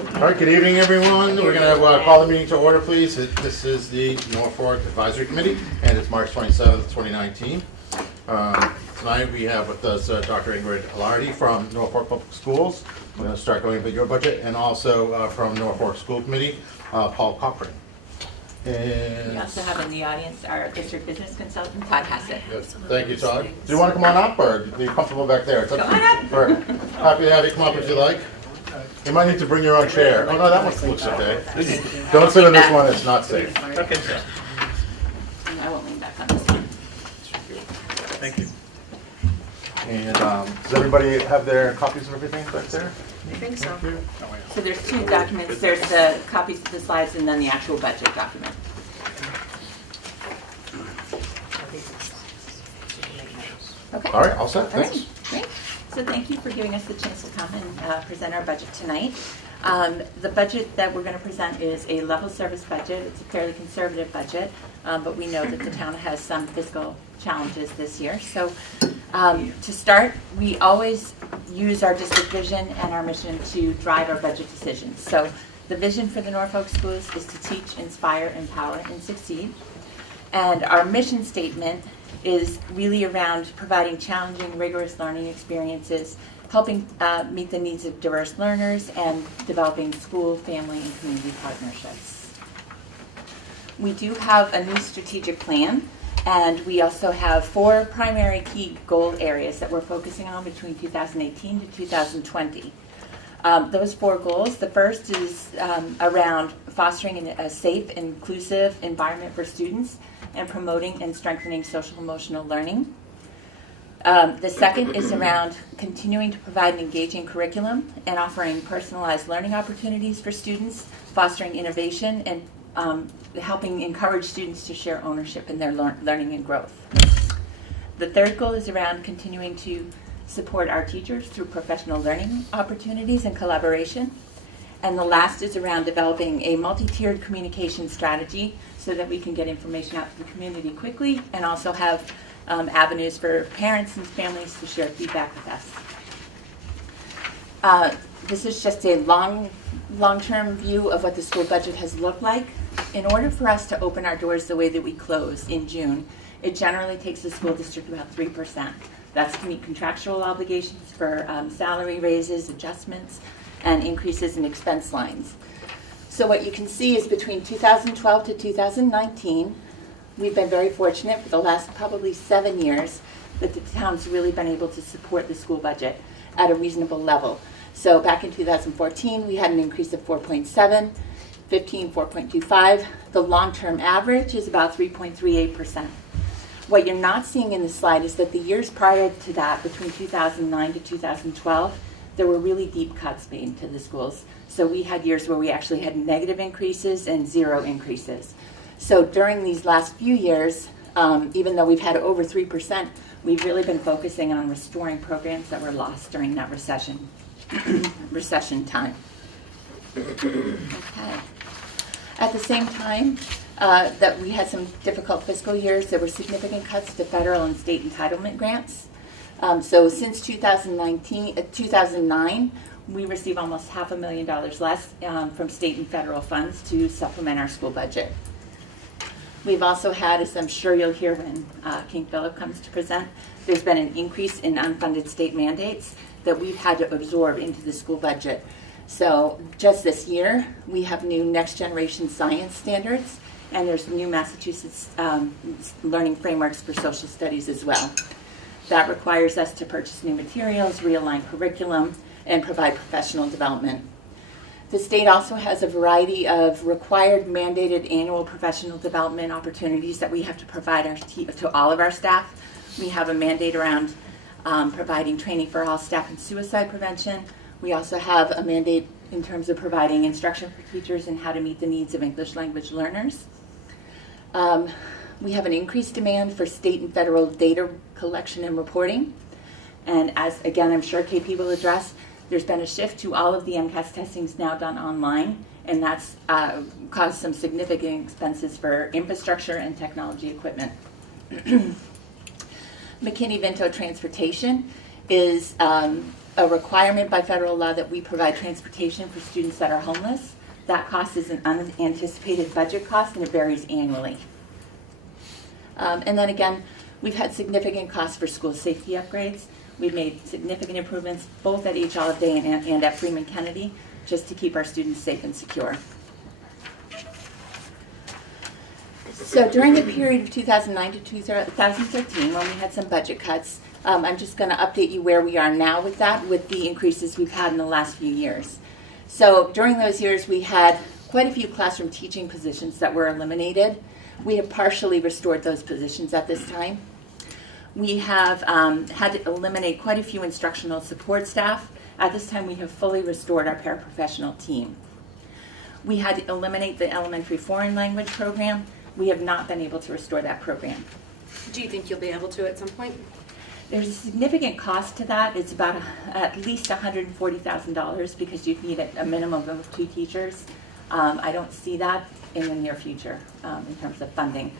All right, good evening, everyone. We're going to call the meeting to order, please. This is the Norfolk Advisory Committee, and it's March 27th, 2019. Tonight we have with us Dr. Ingrid Hilarity from Norfolk Public Schools. We're going to start going over your budget, and also from Norfolk School Committee, Paul Cochran. And we also have in the audience our district business consultant, Todd Hassett. yes, thank you, Todd. Do you want to come on up, or are you comfortable back there? Come on up. Happy to have you come up if you like. You might need to bring your own chair. Oh no, that one looks okay. Don't sit on this one, it's not safe. Okay. And I won't lean back on this one. Thank you. And does everybody have their copies of everything back there? I think so. So there's two documents. There's the copies of the slides and then the actual budget document. Okay. All right, all set, All right, thanks. great. So thank you for giving us the chance to come and present our budget tonight. The budget that we're going to present is a level service budget. It's a fairly conservative budget, but we know that the town has some fiscal challenges this year. So to start, we always use our district vision and our mission to drive our budget decisions. So the vision for the Norfolk schools is to teach, inspire, empower, and succeed. And our mission statement is really around providing challenging, rigorous learning experiences, helping meet the needs of diverse learners, and developing school, family, and community partnerships. We do have a new strategic plan, and we also have 4 primary key goal areas that we're focusing on between 2018 to 2020. Those 4 goals, the first is around fostering a safe and inclusive environment for students and promoting and strengthening social emotional learning. The second is around continuing to provide an engaging curriculum and offering personalized learning opportunities for students, fostering innovation, and helping encourage students to share ownership in their learning and growth. The third goal is around continuing to support our teachers through professional learning opportunities and collaboration. And the last is around developing a multi-tiered communication strategy so that we can get information out to the community quickly and also have avenues for parents and families to share feedback with us. This is just a long-term view of what the school budget has looked like. In order for us to open our doors the way that we close in June, it generally takes the school district about 3%. That's to meet contractual obligations for salary raises, adjustments, and increases in expense lines. So what you can see is between 2012 to 2019, we've been very fortunate for the last probably 7 years that the town's really been able to support the school budget at a reasonable level. So back in 2014, we had an increase of 4.7, 15, 4.25. The long-term average is about 3.38%. What you're not seeing in the slide is that the years prior to that, between 2009 to 2012, there were really deep cuts made to the schools. So we had years where we actually had negative increases and 0 increases. So during these last few years, even though we've had over 3%, we've really been focusing on restoring programs that were lost during that recession time. Okay. At the same time that we had some difficult fiscal years, there were significant cuts to federal and state entitlement grants. So since 2009, we receive almost $500,000 less from state and federal funds to supplement our school budget. We've also had, as I'm sure you'll hear when King Philip comes to present, there's been an increase in unfunded state mandates that we've had to absorb into the school budget. So just this year, we have new next generation science standards, and there's new Massachusetts learning frameworks for social studies as well. That requires us to purchase new materials, realign curriculum, and provide professional development. The state also has a variety of required mandated annual professional development opportunities that we have to provide to all of our staff. We have a mandate around providing training for all staff in suicide prevention. We also have a mandate in terms of providing instruction for teachers in how to meet the needs of English language learners. We have an increased demand for state and federal data collection and reporting. And as, again, I'm sure KP will address, there's been a shift to all of the MCAS testings now done online, and that's caused some significant expenses for infrastructure and technology equipment. McKinney-Vento Transportation is a requirement by federal law that we provide transportation for students that are homeless. That cost is an unanticipated budget cost, and it varies annually. And then again, we've had significant costs for school safety upgrades. We've made significant improvements both at H. Olive Day and at Freeman Kennedy, just to keep our students safe and secure. So during the period of 2009 to 2013, when we had some budget cuts, I'm just going to update you where we are now with that, with the increases we've had in the last few years. So during those years, we had quite a few classroom teaching positions that were eliminated. We have partially restored those positions at this time. We have had to eliminate quite a few instructional support staff. At this time, we have fully restored our paraprofessional team. We had to eliminate the elementary foreign language program. We have not been able to restore that program. Do you think you'll be able to at some point? There's a significant cost to that. It's about at least $140,000 because you'd need a minimum of 2 teachers. I don't see that in the near future in terms of funding.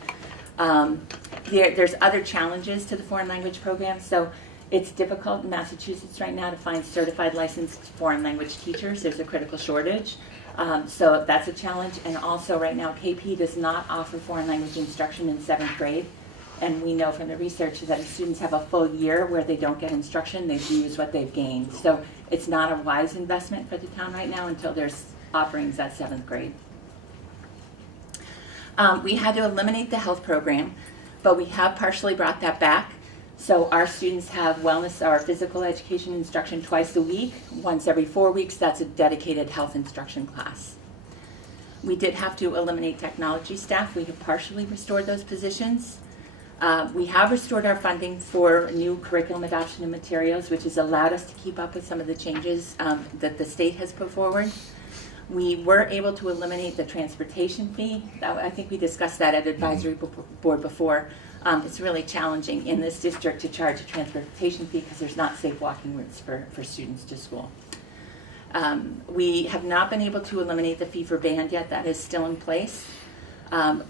There's other challenges to the foreign language program. So it's difficult in Massachusetts right now to find certified licensed foreign language teachers. There's a critical shortage. So that's a challenge. And also right now, KP does not offer foreign language instruction in 7th grade. And we know from the research that if students have a full year where they don't get instruction, they lose what they've gained. So it's not a wise investment for the town right now until there's offerings at 7th grade. We had to eliminate the health program, but we have partially brought that back. So our students have wellness or physical education instruction twice a week. Once every 4 weeks, that's a dedicated health instruction class. We did have to eliminate technology staff. We have partially restored those positions. We have restored our funding for new curriculum adoption and materials, which has allowed us to keep up with some of the changes that the state has put forward. We were able to eliminate the transportation fee. I think we discussed that at advisory board before. It's really challenging in this district to charge a transportation fee because there's not safe walking routes for students to school. We have not been able to eliminate the fee for band yet. That is still in place.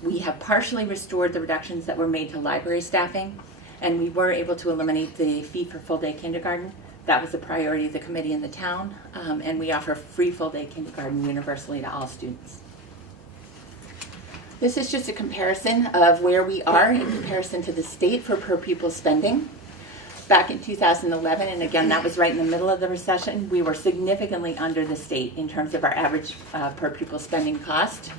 We have partially restored the reductions that were made to library staffing, and we were able to eliminate the fee for full-day kindergarten. That was a priority of the committee in the town, and we offer free full-day kindergarten universally to all students. This is just a comparison of where we are in comparison to the state for per pupil spending. Back in 2011, and again, that was right in the middle of the recession, we were significantly under the state in terms of our average per pupil spending cost.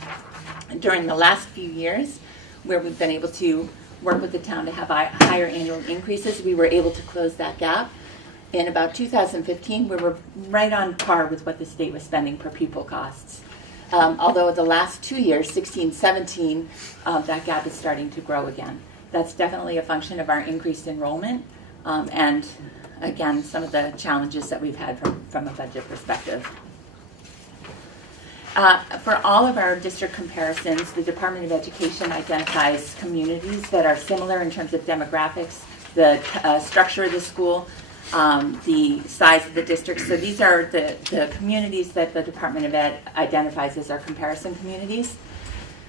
During the last few years, where we've been able to work with the town to have higher annual increases, we were able to close that gap. In about 2015, we were right on par with what the state was spending per pupil costs. Although the last 2 years, 16, 17, that gap is starting to grow again. That's definitely a function of our increased enrollment and, again, some of the challenges that we've had from a budget perspective. For all of our district comparisons, the Department of Education identifies communities that are similar in terms of demographics, the structure of the school, the size of the district. So these are the communities that the Department of Ed identifies as our comparison communities.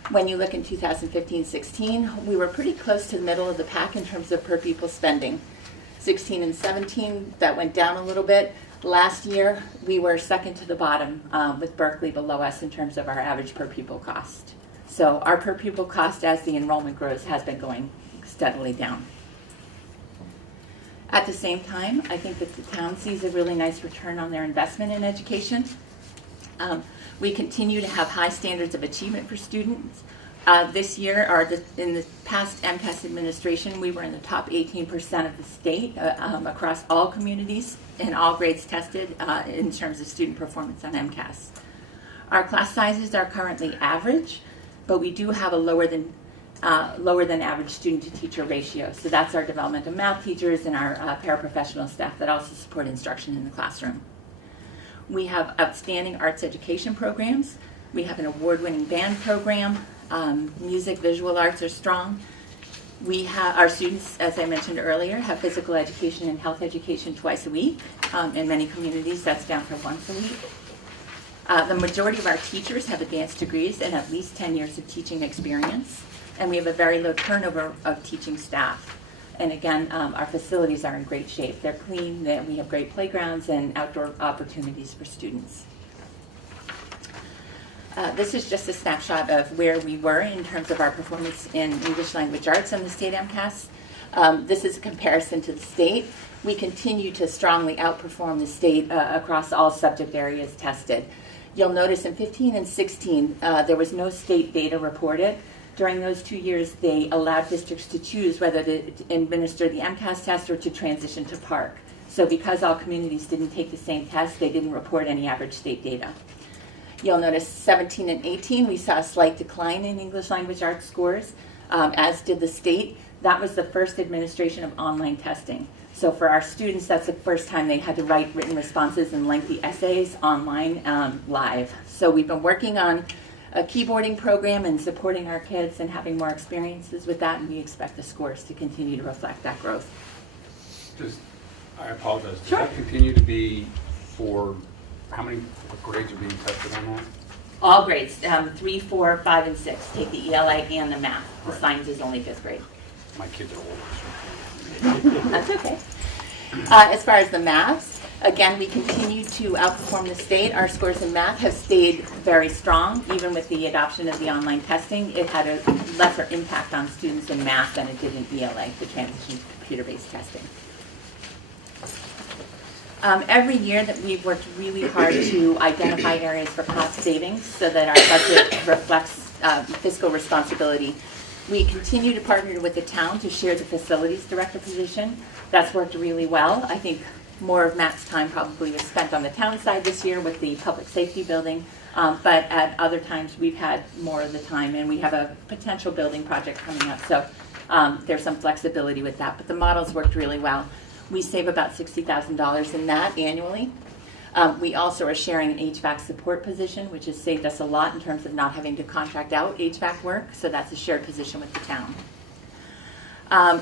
When you look in 2015-16, we were pretty close to the middle of the pack in terms of per pupil spending. 16 and 17, that went down a little bit. Last year, we were second to the bottom with Berkeley below us in terms of our average per pupil cost. So our per pupil cost as the enrollment grows has been going steadily down. At the same time, I think that the town sees a really nice return on their investment in education. We continue to have high standards of achievement for students. This year, or in the past MCAS administration, we were in the top 18% of the state across all communities and all grades tested in terms of student performance on MCAS. Our class sizes are currently average, but we do have a lower than average student to teacher ratio. So that's our developmental math teachers and our paraprofessional staff that also support instruction in the classroom. We have outstanding arts education programs. We have an award-winning band program. Music, visual arts are strong. We have our students, as I mentioned earlier, have physical education and health education twice a week. In many communities, that's down for once a week. The majority of our teachers have advanced degrees and at least 10 years of teaching experience. And we have a very low turnover of teaching staff. And again, our facilities are in great shape. They're clean, we have great playgrounds and outdoor opportunities for students. This is just a snapshot of where we were in terms of our performance in English language arts on the state MCAS. This is a comparison to the state. We continue to strongly outperform the state across all subject areas tested. You'll notice in 15 and 16, there was no state data reported. During those 2 years, they allowed districts to choose whether to administer the MCAS test or to transition to PARC. So because all communities didn't take the same test, they didn't report any average state data. You'll notice 17 and 18, we saw a slight decline in English language arts scores, as did the state. That was the first administration of online testing. So for our students, that's the first time they had to write written responses and lengthy essays online live. So we've been working on a keyboarding program and supporting our kids and having more experiences with that, and we expect the scores to continue to reflect that growth. I apologize. Does Sure. that continue to be for, how many grades are being tested on that? All grades, 3, 4, 5, and 6 take the ELA and the math. The Right. science is only 5th grade. My kids are older. That's okay. As far as the math, again, we continue to outperform the state. Our scores in math have stayed very strong. Even with the adoption of the online testing, it had a lesser impact on students in math than it did in ELA, the transition to computer-based testing. Every year that we've worked really hard to identify areas for cost savings so that our budget reflects fiscal responsibility. We continue to partner with the town to share the facilities director position. That's worked really well. I think more of Matt's time probably was spent on the town side this year with the public safety building, but at other times we've had more of the time, and we have a potential building project coming up, so there's some flexibility with that, but the model's worked really well. We save about $60,000 in that annually. We also are sharing an HVAC support position, which has saved us a lot in terms of not having to contract out HVAC work, so that's a shared position with the town.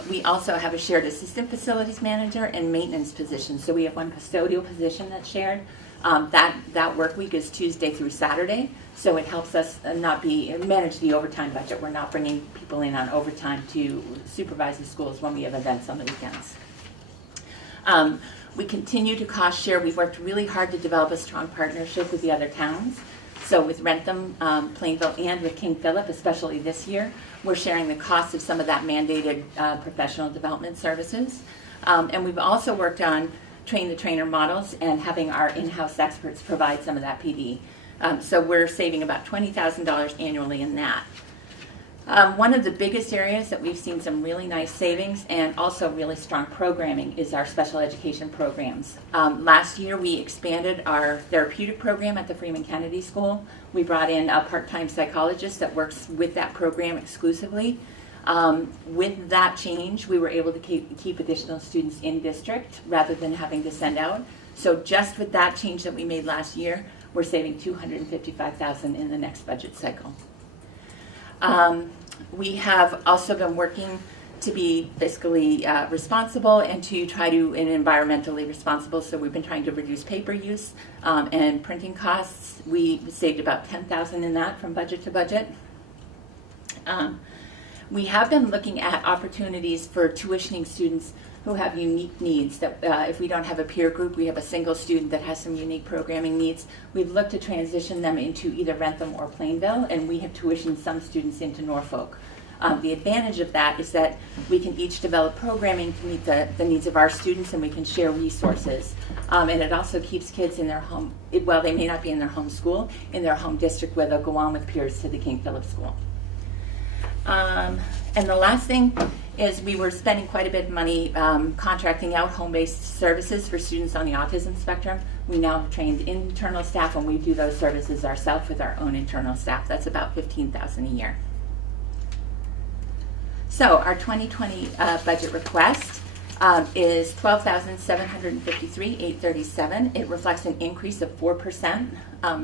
We also have a shared assistant facilities manager and maintenance position, so we have one custodial position that's shared. That work week is Tuesday through Saturday, so it helps us manage the overtime budget. We're not bringing people in on overtime to supervise the schools when we have events on the weekends. We continue to cost share. We've worked really hard to develop a strong partnership with the other towns. So with Rentham, Plainville, and with King Philip, especially this year, we're sharing the cost of some of that mandated professional development services. And we've also worked on train-the-trainer models and having our in-house experts provide some of that PD. So we're saving about $20,000 annually in that. One of the biggest areas that we've seen some really nice savings and also really strong programming is our special education programs. Last year we expanded our therapeutic program at the Freeman Kennedy School. We brought in a part-time psychologist that works with that program exclusively. With that change, we were able to keep additional students in district rather than having to send out. So just with that change that we made last year, we're saving $255,000 in the next budget cycle. We have also been working to be fiscally responsible and to try to and environmentally responsible. So we've been trying to reduce paper use and printing costs. We saved about $10,000 in that from budget to budget. We have been looking at opportunities for tuitioning students who have unique needs. That if we don't have a peer group, we have a single student that has some unique programming needs. We've looked to transition them into either Rentham or Plainville, and we have tuitioned some students into Norfolk. The advantage of that is that we can each develop programming to meet the needs of our students, and we can share resources. And it also keeps kids in their home, well, they may not be in their home school, in their home district where they'll go on with peers to the King Philip School. And the last thing is we were spending quite a bit of money contracting out home-based services for students on the autism spectrum. We now have trained internal staff, and we do those services ourselves with our own internal staff. That's about $15,000 a year. So our 2020 budget request is $12,753,837. It reflects an increase of 4%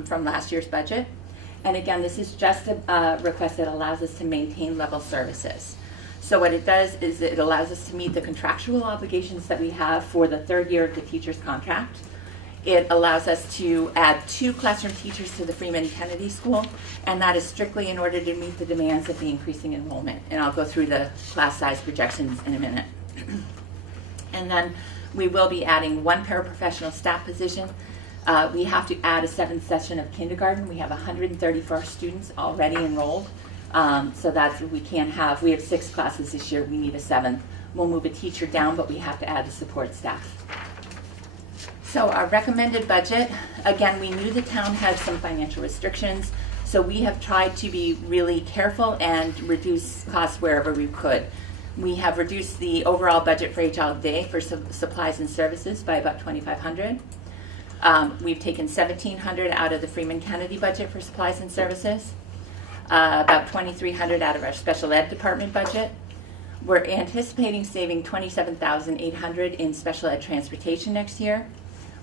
from last year's budget. And again, this is just a request that allows us to maintain level services. So what it does is it allows us to meet the contractual obligations that we have for the third year of the teacher's contract. It allows us to add 2 classroom teachers to the Freeman Kennedy School, and that is strictly in order to meet the demands of the increasing enrollment. And I'll go through the class size projections in a minute. And then we will be adding one paraprofessional staff position. We have to add a 7th session of kindergarten. We have 134 students already enrolled. So that's what we can't have. We have 6 classes this year. We need a 7th. We'll move a teacher down, but we have to add the support staff. So our recommended budget, again, we knew the town had some financial restrictions, so we have tried to be really careful and reduce costs wherever we could. We have reduced the overall budget for HR Day for supplies and services by about $2,500. We've taken $1,700 out of the Freeman Kennedy budget for supplies and services, about $2,300 out of our special ed department budget. We're anticipating saving $27,800 in special ed transportation next year.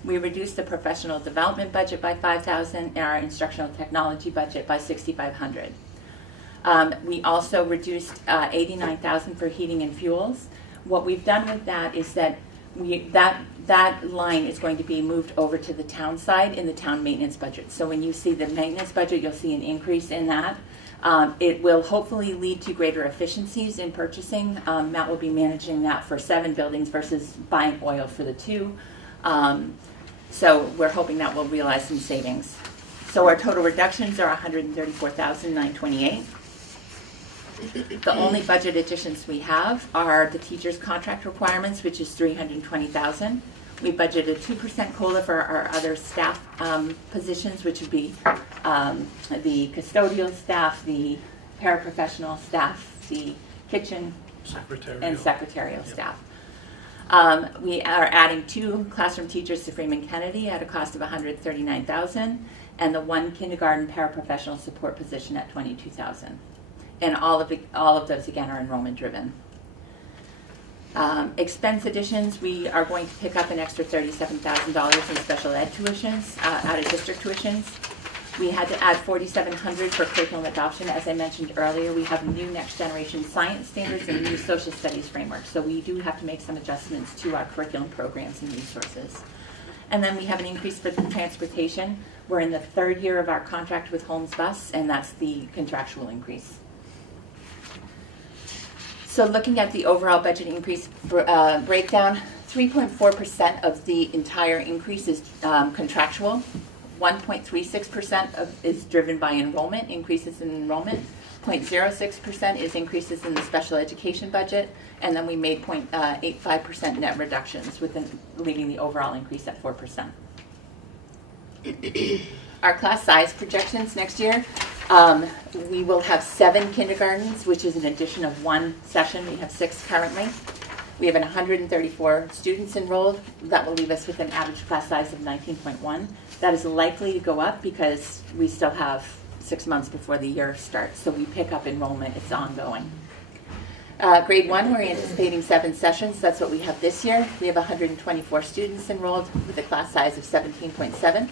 We reduced the professional development budget by $5,000 and our instructional technology budget by $6,500. We also reduced $89,000 for heating and fuels. What we've done with that is that that line is going to be moved over to the town side in the town maintenance budget. So when you see the maintenance budget, you'll see an increase in that. It will hopefully lead to greater efficiencies in purchasing. Matt will be managing that for 7 buildings versus buying oil for the 2. So we're hoping that will realize some savings. So our total reductions are $134,928. The only budget additions we have are the teacher's contract requirements, which is $320,000. We budgeted 2% COLA for our other staff positions, which would be the custodial staff, the paraprofessional staff, the kitchen and secretarial staff. We are adding 2 classroom teachers to Freeman Kennedy at a cost of $139,000, and the 1 kindergarten paraprofessional support position at $22,000. And all of those again are enrollment driven. Expense additions, we are going to pick up an extra $37,000 in special ed tuitions, out of district tuitions. We had to add $4,700 for curriculum adoption. As I mentioned earlier, we have new next generation science standards and new social studies framework. So we do have to make some adjustments to our curriculum programs and resources. And then we have an increase for transportation. We're in the 3rd year of our contract with Holmes Bus, and that's the contractual increase. So looking at the overall budget increase breakdown, 3.4% of the entire increase is contractual. 1.36% is driven by enrollment, increases in enrollment. 0.06% is increases in the special education budget. And then we made 0.85% net reductions, leaving the overall increase at 4%. Our class size projections next year, we will have 7 kindergartens, which is an addition of 1 session. We have 6 currently. We have 134 students enrolled. That will leave us with an average class size of 19.1. That is likely to go up because we still have 6 months before the year starts. So we pick up enrollment, it's ongoing. Grade 1, we're anticipating 7 sessions. That's what we have this year. We have 124 students enrolled with a class size of 17.7.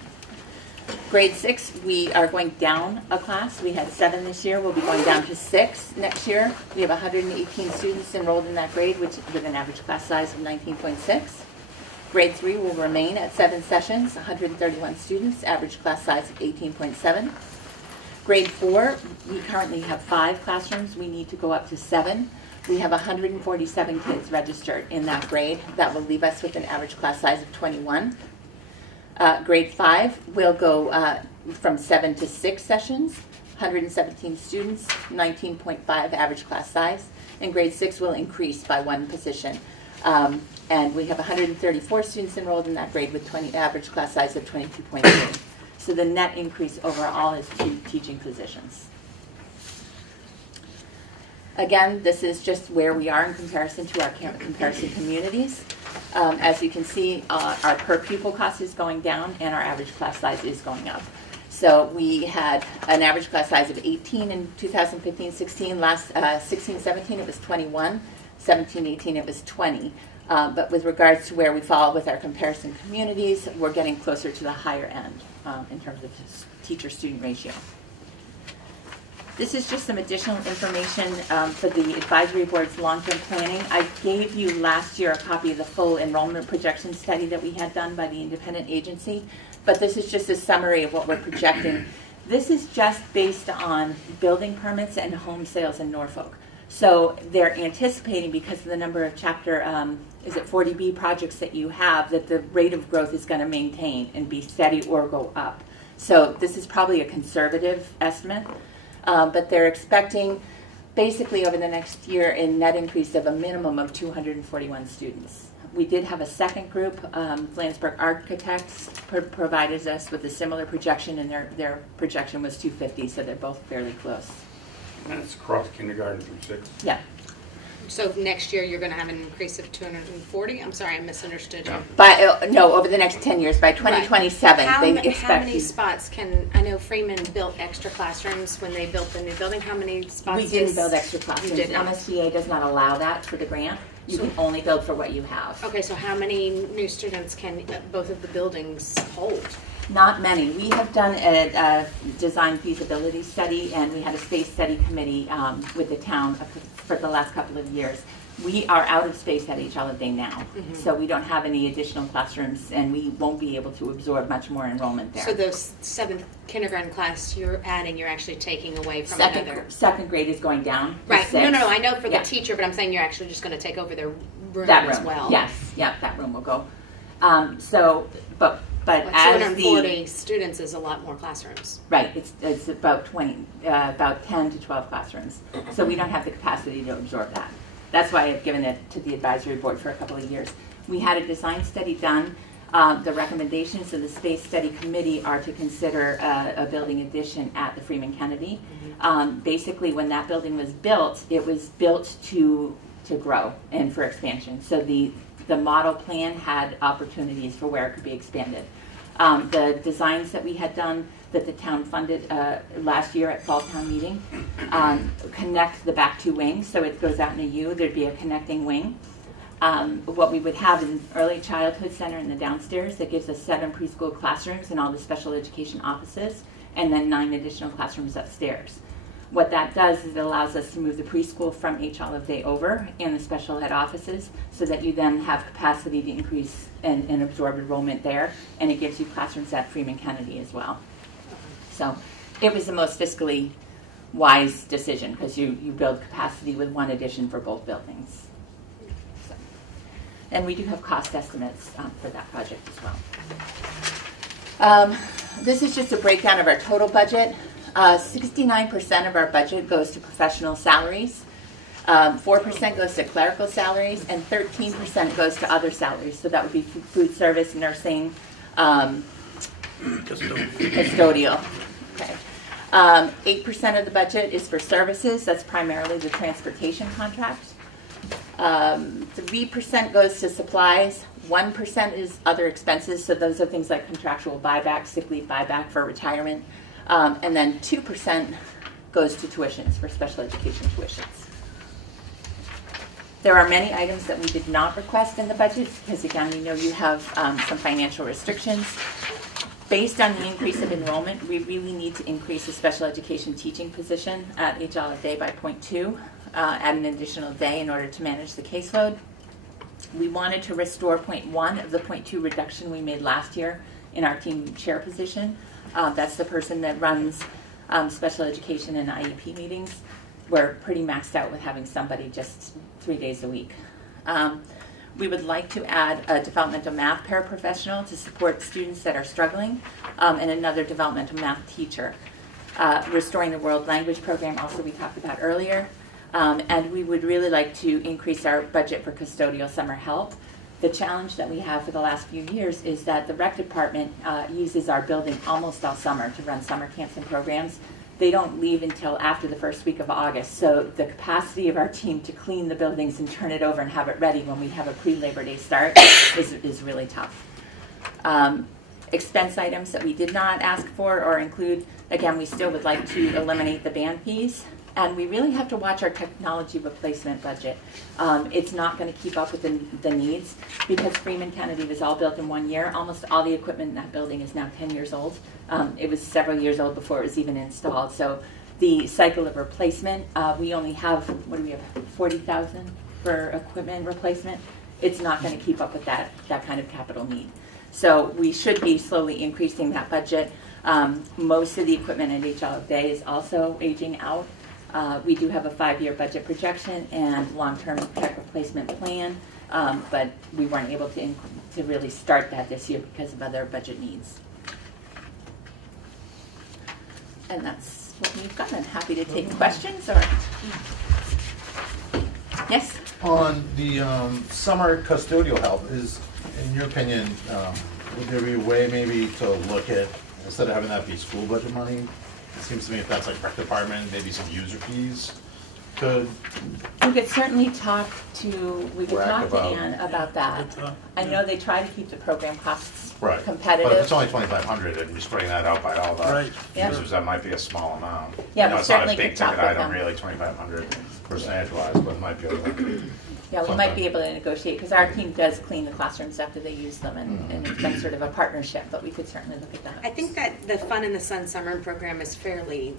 Grade 6, we are going down a class. We had 7 this year. We'll be going down to 6 next year. We have 118 students enrolled in that grade, which with an average class size of 19.6. Grade 3 will remain at 7 sessions, 131 students, average class size of 18.7. Grade 4, we currently have 5 classrooms. We need to go up to 7. We have 147 kids registered in that grade. That will leave us with an average class size of 21. Grade 5 will go from 7 to 6 sessions, 117 students, 19.5 average class size, and grade 6 will increase by 1 position. And we have 134 students enrolled in that grade with average class size of 22.3. So the net increase overall is 2 teaching positions. Again, this is just where we are in comparison to our comparison communities. As you can see, our per pupil cost is going down and our average class size is going up. So we had an average class size of 18 in 2015-16. Last 16-17 it was 21. 17-18 it was 20. But with regards to where we fall with our comparison communities, we're getting closer to the higher end in terms of teacher-student ratio. This is just some additional information for the advisory board's long-term planning. I gave you last year a copy of the full enrollment projection study that we had done by the independent agency, but this is just a summary of what we're projecting. This is just based on building permits and home sales in Norfolk. So they're anticipating, because of the number of chapter, is it 40B projects that you have, that the rate of growth is going to maintain and be steady or go up. So this is probably a conservative estimate, but they're expecting basically over the next year a net increase of a minimum of 241 students. We did have a second group, Flansburgh Architects provided us with a similar projection, and their projection was 250, so they're both fairly close. And it's across kindergarten through 6. Yeah. So next year, you're going to have an increase of 240? I'm sorry, I misunderstood you. No, over the next 10 years, by 2027, How they many expect. spots I know Freeman built extra classrooms when they built the new building. How many spots? We didn't build extra classrooms. You did not. MSBA does not allow that for the grant. You can only build for what you have. Okay, so how many new students can both of the buildings hold? Not many. We have done a design feasibility study, and we had a space study committee with the town for the last couple of years. We are out of space at H. Olive Day now, so we don't have any additional classrooms, and we won't be able to absorb much more enrollment there. So the 7th kindergarten class you're adding, you're actually taking away from another. Second grade is going down. to Right. No, 6. I know for the Yeah. teacher, but I'm saying you're actually just going to take over their room That as room, well. yes, yeah, that room will go. But Like as 240 students is a lot more classrooms. right, it's about 10 to 12 classrooms. So we don't have the capacity to absorb that. That's why I've given it to the advisory board for a couple of years. We had a design study done. The recommendations of the space study committee are to consider a building addition at the Freeman Kennedy. Basically, when that building was built, it was built to grow and for expansion. So the model plan had opportunities for where it could be expanded. The designs that we had done that the town funded last year at Fall Town Meeting connect the back two wings, so it goes out in a U. There'd be a connecting wing. What we would have is an early childhood center in the downstairs that gives us 7 preschool classrooms and all the special education offices, and then 9 additional classrooms upstairs. What that does is it allows us to move the preschool from H. Olive Day over and the special ed offices, so that you then have capacity to increase and absorb enrollment there, and it gives you classrooms at Freeman Kennedy as well. So it was the most fiscally wise decision, because you build capacity with one addition for both buildings. So, and we do have cost estimates for that project as well. This is just a breakdown of our total budget. 69% of our budget goes to professional salaries, 4% goes to clerical salaries, and 13% goes to other salaries. So that would be food service, nursing, custodial. Okay. 8% of the budget is for services. That's primarily the transportation contract. 3% goes to supplies. 1% is other expenses. So those are things like contractual buyback, sick leave buyback for retirement. And then 2% goes to tuitions, for special education tuitions. There are many items that we did not request in the budget because, again, we know you have some financial restrictions. Based on the increase of enrollment, we really need to increase the special education teaching position at H. Olive Day by 0.2, add an additional day in order to manage the caseload. We wanted to restore 0.1 of the 0.2 reduction we made last year in our team chair position. That's the person that runs special education and IEP meetings. We're pretty maxed out with having somebody just 3 days a week. We would like to add a developmental math paraprofessional to support students that are struggling, and another developmental math teacher. Restoring the world language program also we talked about earlier. And we would really like to increase our budget for custodial summer help. The challenge that we have for the last few years is that the rec department uses our building almost all summer to run summer camps and programs. They don't leave until after the first week of August, so the capacity of our team to clean the buildings and turn it over and have it ready when we have a pre-Labor Day start is really tough. Expense items that we did not ask for or include, again, we still would like to eliminate the band fees. And we really have to watch our technology replacement budget. It's not going to keep up with the needs, because Freeman Kennedy was all built in 1 year. Almost all the equipment in that building is now 10 years old. It was several years old before it was even installed. So the cycle of replacement, we only have, what do we have, 40,000 for equipment replacement. It's not going to keep up with that kind of capital need. So we should be slowly increasing that budget. Most of the equipment at H. Olive Day is also aging out. We do have a 5-year budget projection and long-term tech replacement plan, but we weren't able to really start that this year because of other budget needs. And that's what we've got. I'm happy to take questions or, yes? On the summer custodial help, is, in your opinion, would there be a way maybe to look at, instead of having that be school budget money, it seems to me if that's like rec department, maybe some user fees could, We could certainly talk to, we could Whack talk to about- Ann about that. I know they try to keep the program costs right. competitive. But if it's only 2,500 and you're spreading that out by all the Right. Yeah. users, that might be a small amount. Yeah, You know, we it's not a certainly big could talk ticket with item, them. really, 2,500 percentage-wise, but it might be a little. Yeah, we might Something. be able to negotiate, because our team does clean the classrooms after they use them, and it's been sort of a partnership, but we could certainly look at that. I think that the Fun in the Sun summer program is fairly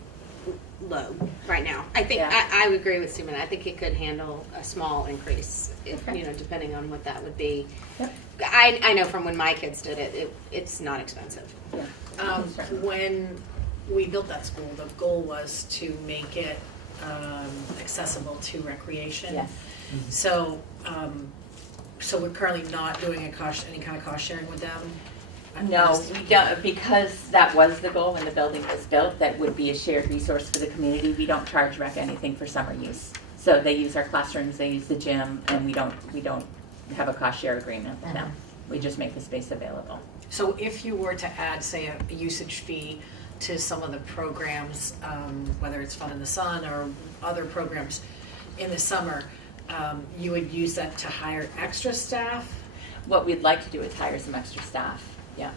low right now. I think, Yeah. I would agree with Suman. I think it could handle a small increase, if, Okay. you know, depending on what that would be. Yep. I know from when my kids did it, it's not expensive. Yeah. When we built that school, the goal was to make it accessible to recreation. Yes. So, so we're currently not doing any kind of cost sharing with them? No, we don't, because that was the goal when the building was built, that would be a shared resource for the community. We don't charge rec anything for summer use. So they use our classrooms, they use the gym, and we don't have a cost share agreement with them. We just make the space available. So if you were to add, say, a usage fee to some of the programs, whether it's Fun in the Sun or other programs in the summer, you would use that to hire extra staff What we'd like to do is hire some extra staff, yeah.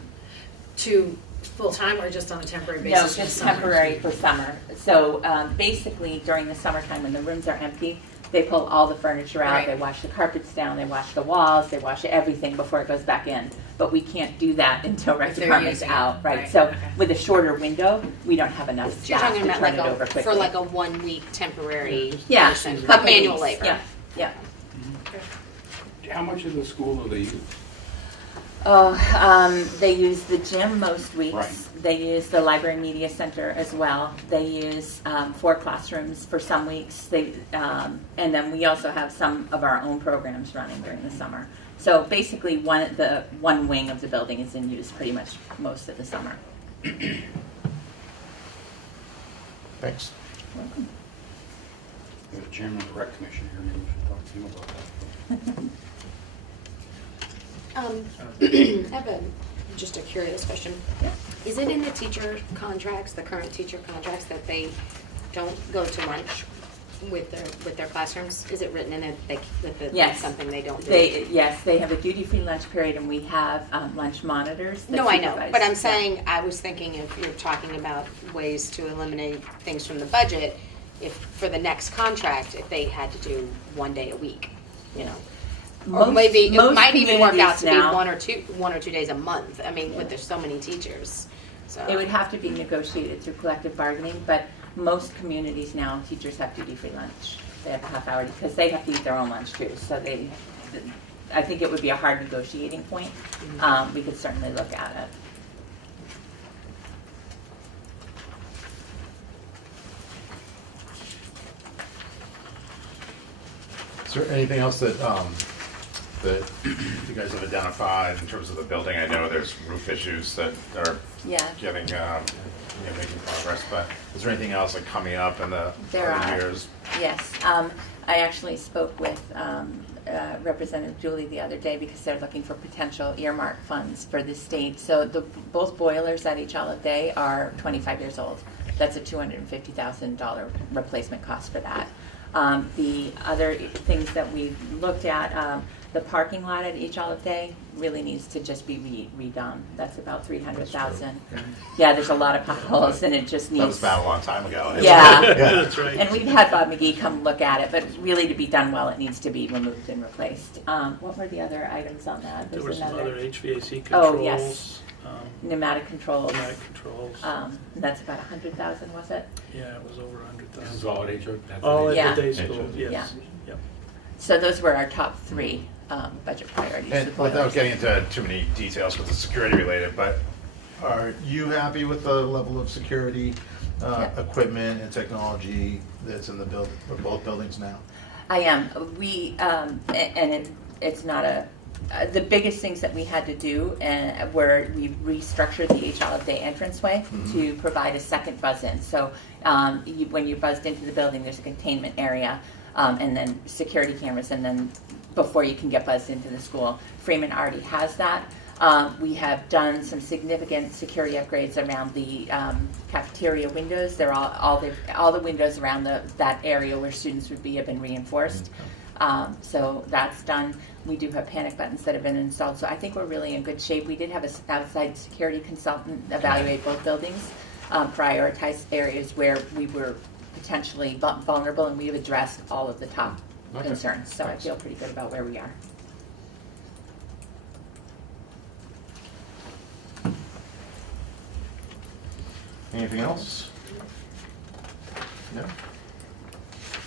to full-time or just on a temporary No, basis? for just summer? temporary for summer. So basically, during the summertime, when the rooms are empty, they pull all the furniture out, Right. they wash the carpets down, they wash the walls, they wash everything before it goes back in. But we can't do that until rec If they're department's using it. out, right? Right, So okay. with a shorter window, we don't have enough So you're staff talking to about turn it over like quickly. for like a 1 week temporary Yeah, person, couple manual weeks. labor. Yeah, yeah. How much of the school do they use? Oh, they use the gym most weeks. Right. They use the library media center as well. They use 4 classrooms for some weeks. And then we also have some of our own programs running during the summer. So basically, one wing of the building is in use pretty much most of the summer. Thanks. There's a chairman of the rec commission here, maybe we should talk to him about that. I have just a curious question. Is it in the teacher contracts, the current teacher contracts, that they don't go to lunch with their classrooms? Is it written in it that that's Yes. something they don't do? Yes, they have a duty-free lunch period, and we have lunch monitors that No, I know, supervise. but I'm Yeah. saying, I was thinking if you're talking about ways to eliminate things from the budget, if, for the next contract, if they had to do 1 day a week, you know? Or Most- maybe, it most might even work out to be communities now- 1 or 2 days a month, I mean, with there's so many teachers, so. It would have to be negotiated through collective bargaining, but most communities now, teachers have duty-free lunch. They have a half hour, because they have to eat their own lunch too, so I think it would be a hard negotiating point. We could certainly look at it. Is there anything else that you guys have identified in terms of the building? I know there's roof issues that are Yeah. getting, making progress, but is there anything else like coming up in the There other are. years? Yes, I actually spoke with Representative Julie the other day because they're looking for potential earmark funds for the state. So both boilers at each Olive Day are 25 years old. That's a $250,000 replacement cost for that. The other things that we've looked at, the parking lot at each Olive Day really needs to just be redone. That's about $300,000. Yeah, there's a lot of potholes and it just needs. That was bad a long time ago. Yeah. That's right. And we've had Bob McGee come look at it, but really to be done well, it needs to be removed and replaced. What were the other items on that? There were There's some another other HVAC controls. Oh, yes. Pneumatic controls. Pneumatic controls. That's about 100,000, was it? Yeah, it was over This is 100,000. all at HO? that's All at Yeah. at the day Yeah. school, Yeah. yes. Yep. So those were our top 3 budget priorities. And the without boilers. getting into too many details because it's security related, but are you happy with the level of security equipment and technology that's in the both buildings now? I am. It's not the biggest things that we had to do were we restructured the H Holiday entranceway to provide a second buzz-in. So when you buzzed into the building, there's a containment area and then security cameras, and then before you can get buzzed into the school. Freeman already has that. We have done some significant security upgrades around the cafeteria windows. They're all the windows around that area where students would be have been reinforced. So that's done. We do have panic buttons that have been installed. So I think we're really in good shape. We did have an outside security consultant evaluate both buildings, prioritize areas where we were potentially vulnerable, and we have addressed all of the top concerns. So I feel pretty good about where we are. Anything else? No?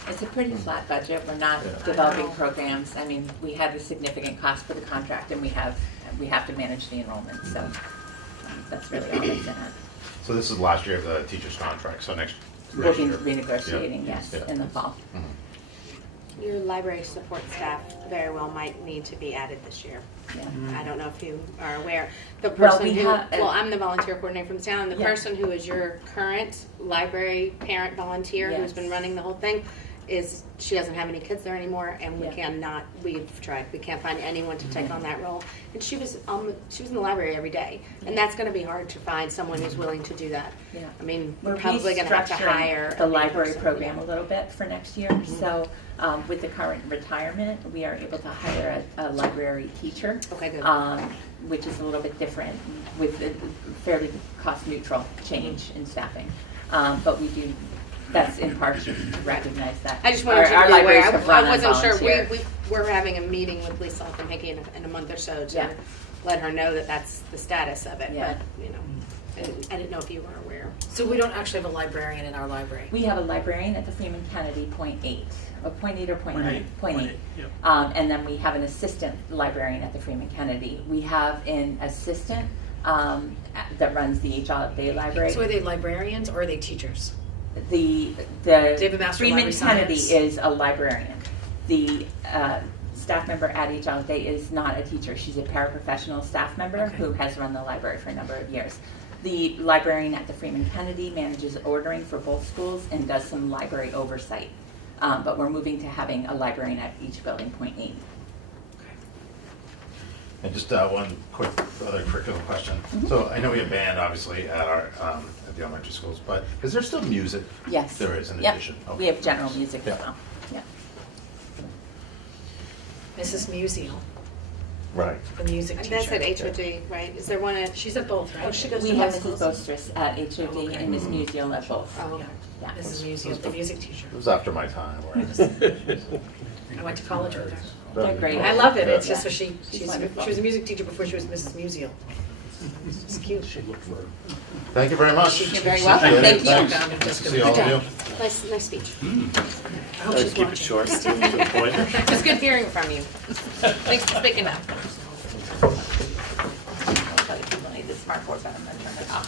It's a pretty flat budget. We're not developing programs. I mean, we had a significant cost for the contract, and we have to manage the enrollment. So that's really all that's in it. So this is last year of the teacher's contract, so next We'll be year. renegotiating, Yeah. yes, Yeah. in the fall. Your library support staff very well might need to be added this year. Yeah. I don't know if you are aware. The Well, person we who, have- well, I'm the volunteer coordinator from the town. The Yeah. person who is your current library parent volunteer who's Yes. been running the whole thing she doesn't have any kids there anymore, and Yeah. we've tried, we can't find anyone to take on that role. And she was in the library every day, and that's gonna be hard to find someone who's willing to do that. Yeah. I mean, We're we're probably gonna have to restructuring hire the a new library person, program yeah. a little bit for next year. So with the current retirement, we are able to hire a library teacher. Okay, good. Which is a little bit different with a fairly cost neutral change in staffing. But we do, that's in part to recognize that. I just wanted you to Our be libraries aware. have run I on wasn't sure. volunteer. We're having a meeting with Lisa Hickey in a month or so to Yeah. let her know that that's the status of it. Yeah. But, I didn't know if you were aware. So we don't actually have a librarian in our library. We have a librarian at the Freeman Kennedy, .8, or .8 or .9? .8. Yep. And then we have an assistant librarian at the Freeman Kennedy. We have an assistant that runs the H Holiday Library. So are they librarians or are they teachers? The have a Master of Freeman Library Kennedy Science? is a librarian. The staff member at H Holiday is not a teacher. She's a paraprofessional staff member Okay. who has run the library for a number of years. The librarian at the Freeman Kennedy manages ordering for both schools and does some library oversight. But we're moving to having a librarian at each building, .8. And just one quick other curriculum question. So I know we have band, obviously, at our at the elementary schools, but is there still music? Yes. There is, in Yep. addition? We Okay. have general music Yeah. as well. Yeah. Mrs. Musial, Right. the music And teacher. that's at HOD, right? Is there one at? She's at both, right? Oh, she goes We to have both Mrs. schools? Bostress at HOD Okay. and Ms. Musial at both. Oh, okay. Yeah. Mrs. Musial, the music teacher. It was after my time. Where I went to college with her. They're great. I love it. It's Yeah. just so she wonderful. was a music teacher before she was Mrs. Musial. It's cute. Thank you very much. You're very welcome. Appreciate it. Thank you. Thanks. Found it just See all of you. Nice speech. I hope she's Keep it watching. short, to the point. It's good hearing from you. Thanks for speaking up. I'll tell you people need the smart board, but I'm gonna turn it off.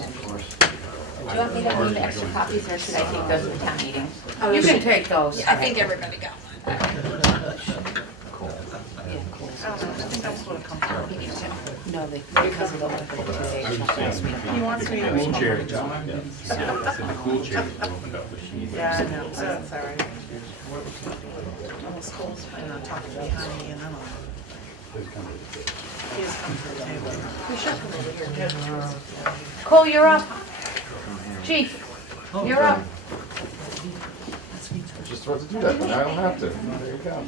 Do you want me to move the extra copies, or should I take those to town meeting? You can take those. I think everybody got one. No, because of the He wants me to Cool chair. respond. Yeah, I said the cool chair was opened up, but she. Yeah, I know, that's all right. Almost Cole's planning on talking behind me and then he has come to the table. Cole, you're up. Chief, you're up. Just about to do that, but I don't have to. There you go.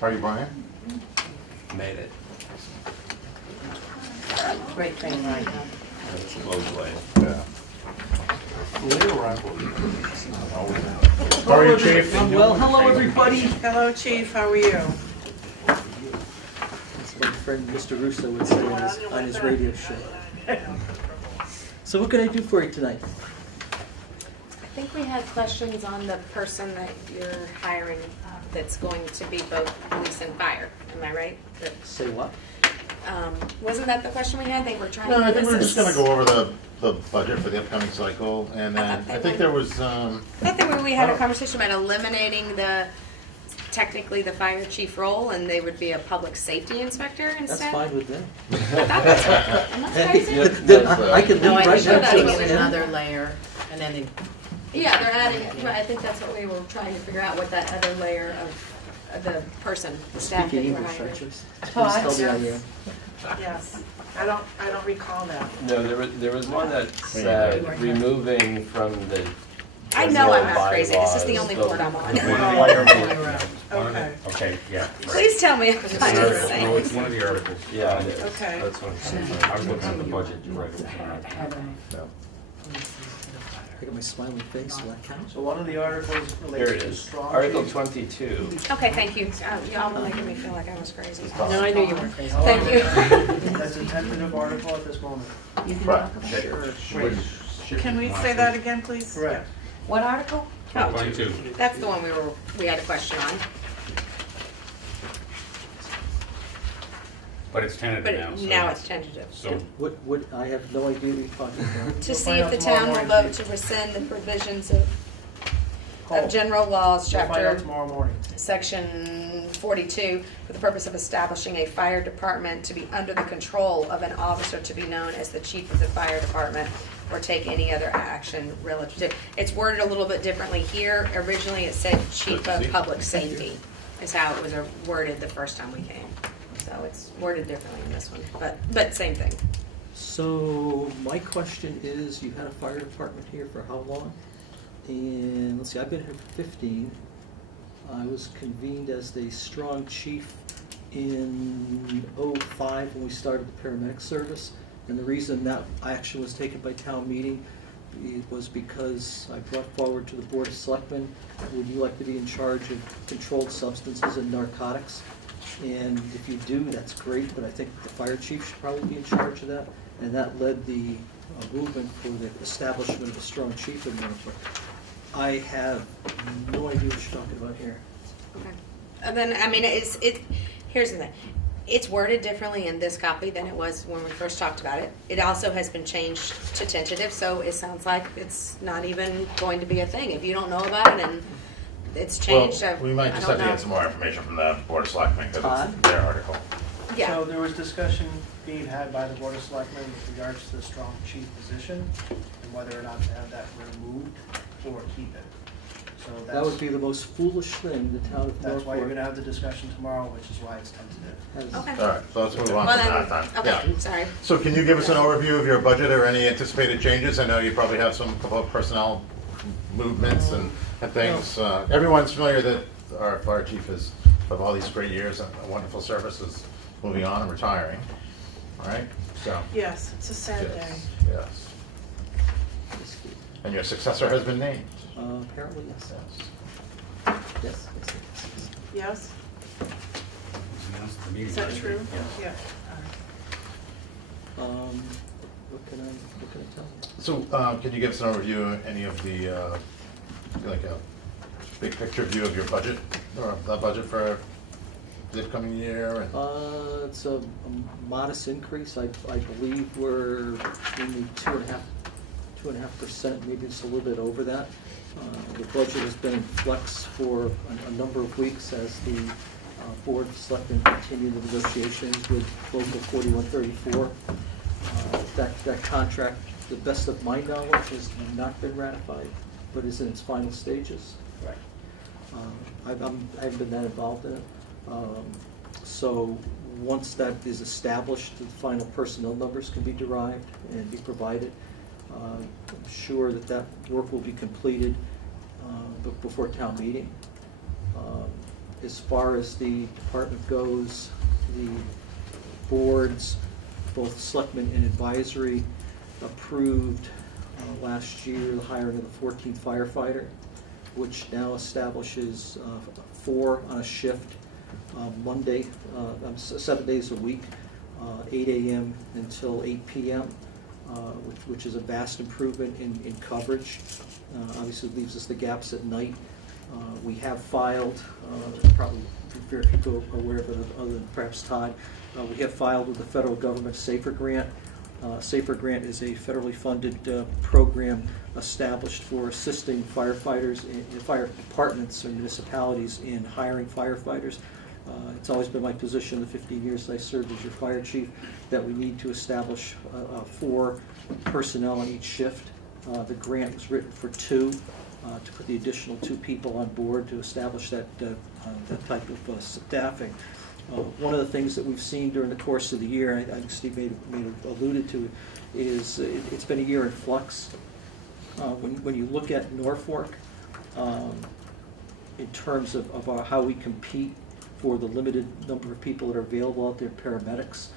How are you, Brian? Made it. Great training right now. Close way. Yeah. How are you, Chief? Well, hello, everybody. Hello, Chief, how are you? That's what my friend Mr. Russo would say on his radio show. So what can I do for you tonight? I think we had questions on the person that you're hiring that's going to be both police and fire. Am I right? Say what? Wasn't that the question we had? They were trying No, to. I think we're just gonna go over the budget for the upcoming cycle, and then, thought they I think were- there was, I thought that we had I a don't- conversation about eliminating technically the fire chief role, and they would be a public safety inspector instead. That's fine with them. I thought that's what, am I crazy? Then I can No, leave I right think now. they're to adding it. another layer, and then they, Yeah, they're adding, right, I think that's what we were trying to figure out, what that other layer of the person, the staff that Speaking you were English, hiring. right, Joyce? Oh, Please tell me I am. Yes, I don't recall that. No, there was one that You said weren't here. removing from the. I know I'm not general crazy, this is the bylaws, only the- board I'm on. Okay, Okay, yeah. Please tell me I'm It's not an article. insane. No, it's one of the articles. Yeah, it is. okay. That's what I was looking at the budget, you're right. I got my smiling face, will that count? So one of the articles Here relates it to is, strong Article chief. 22. Okay, thank you. Y'all were making me feel like I was crazy. no, I knew you weren't crazy. Thank you. That's a tentative article at this moment. right, Can we say that again, please? Correct. What article? Oh, 22. that's the one we had a question on. But it's tentative But now, so. now it's tentative. So, What, I have no idea what you're talking about. To We'll see find if out the tomorrow town will morning, vote Chief. to rescind the provisions of Cole, general laws, we'll find out chapter, tomorrow morning. section 42, for the purpose of establishing a fire department to be under the control of an officer to be known as the chief of the fire department, or take any other action relative to. It's worded a little bit differently here. Originally, it said chief of public safety, is how it was worded the first time we came. So it's worded differently in this one, but same thing. So, my question is, you had a fire department here for how long? And, let's see, I've been here for 15. I was convened as the strong chief in '05 when we started the paramedic service. And the reason that action was taken by town meeting was because I brought forward to the Board of Selectmen, would you like to be in charge of controlled substances and narcotics? And if you do, that's great, but I think the fire chief should probably be in charge of that. And that led the movement for the establishment of a strong chief in Norfolk. I have no idea what you're talking about here. Okay. And then, I mean, here's the thing. It's worded differently in this copy than it was when we first talked about it. It also has been changed to tentative, so it sounds like it's not even going to be a thing. If you don't know about it and it's changed, well, we might I just don't have to know. get some more information from the Board of Selectmen, because Todd? it's their article. Yeah. So there was discussion being had by the Board of Selectmen with regards to the strong chief position and whether or not to have that removed or keep it. So That would be the most foolish thing the town of that's why you're Norfolk gonna have the discussion tomorrow, which is why it's tentative. has. Okay. All right, so let's move on Well, from then, that then. okay, Yeah. sorry. So can you give us an overview of your budget or any anticipated changes? I know you probably have some couple of personnel movements and things. Everyone's familiar that our fire chief is, of all these great years and a wonderful service, is moving on and retiring. All right, so, Yes, it's a sad day. yes, yes. And your successor has been named. Apparently, yes. Yes. Yes, yes, yes, Yes, announced the meeting, is that right? true? Yes. Yeah. What can I tell you? So, can you give us an overview of any of the, like a big picture view of your budget, or the budget for the upcoming year? And It's a modest increase. I believe we're in the 2.5%, maybe just a little bit over that. The budget has been in flux for a number of weeks as the Board of Selectmen continue the negotiations with Local 4134. That contract, to the best of my knowledge, has not been ratified, but is in its final stages. Right. I haven't been that involved in it. So once that is established, the final personnel numbers can be derived and be provided. I'm sure that work will be completed before town meeting. As far as the department goes, the boards, both selectmen and advisory, approved last year the hiring of the 14th firefighter, which now establishes 4 on a shift, Monday, 7 days a week, 8 a.m. until 8 p.m., which is a vast improvement in coverage. Obviously leaves us the gaps at night. We have filed, probably very few people are aware of it other than perhaps Todd. We have filed with the federal government SAFER grant. SAFER grant is a federally funded program established for assisting firefighters in fire departments or municipalities in hiring firefighters. It's always been my position the 15 years that I served as your fire chief that we need to establish 4 personnel on each shift. The grant was written for 2 to put the additional 2 people on board to establish that type of staffing. One of the things that we've seen during the course of the year, I think Steve may have alluded to it, is it's been a year in flux. When you look at Norfolk, in terms of how we compete for the limited number of people that are available out there, paramedics,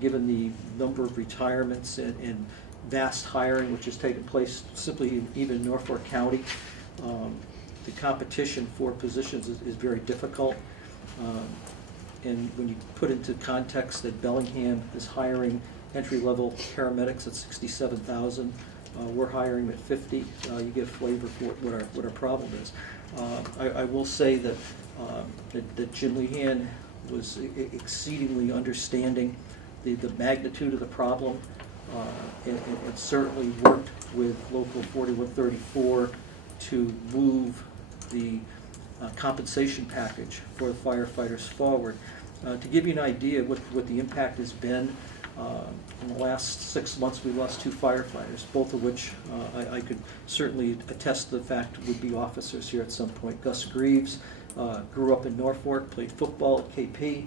given the number of retirements and vast hiring which has taken place simply even in Norfolk County, the competition for positions is very difficult. And when you put into context that Bellingham is hiring entry-level paramedics at $67,000, we're hiring at $50,000. You get a flavor for what our problem is. I will say that Jim Lehan was exceedingly understanding the magnitude of the problem, and certainly worked with Local 4134 to move the compensation package for the firefighters forward. To give you an idea of what the impact has been, in the last 6 months we lost 2 firefighters, both of which I could certainly attest to the fact would be officers here at some point. Gus Greaves grew up in Norfolk, played football at KP,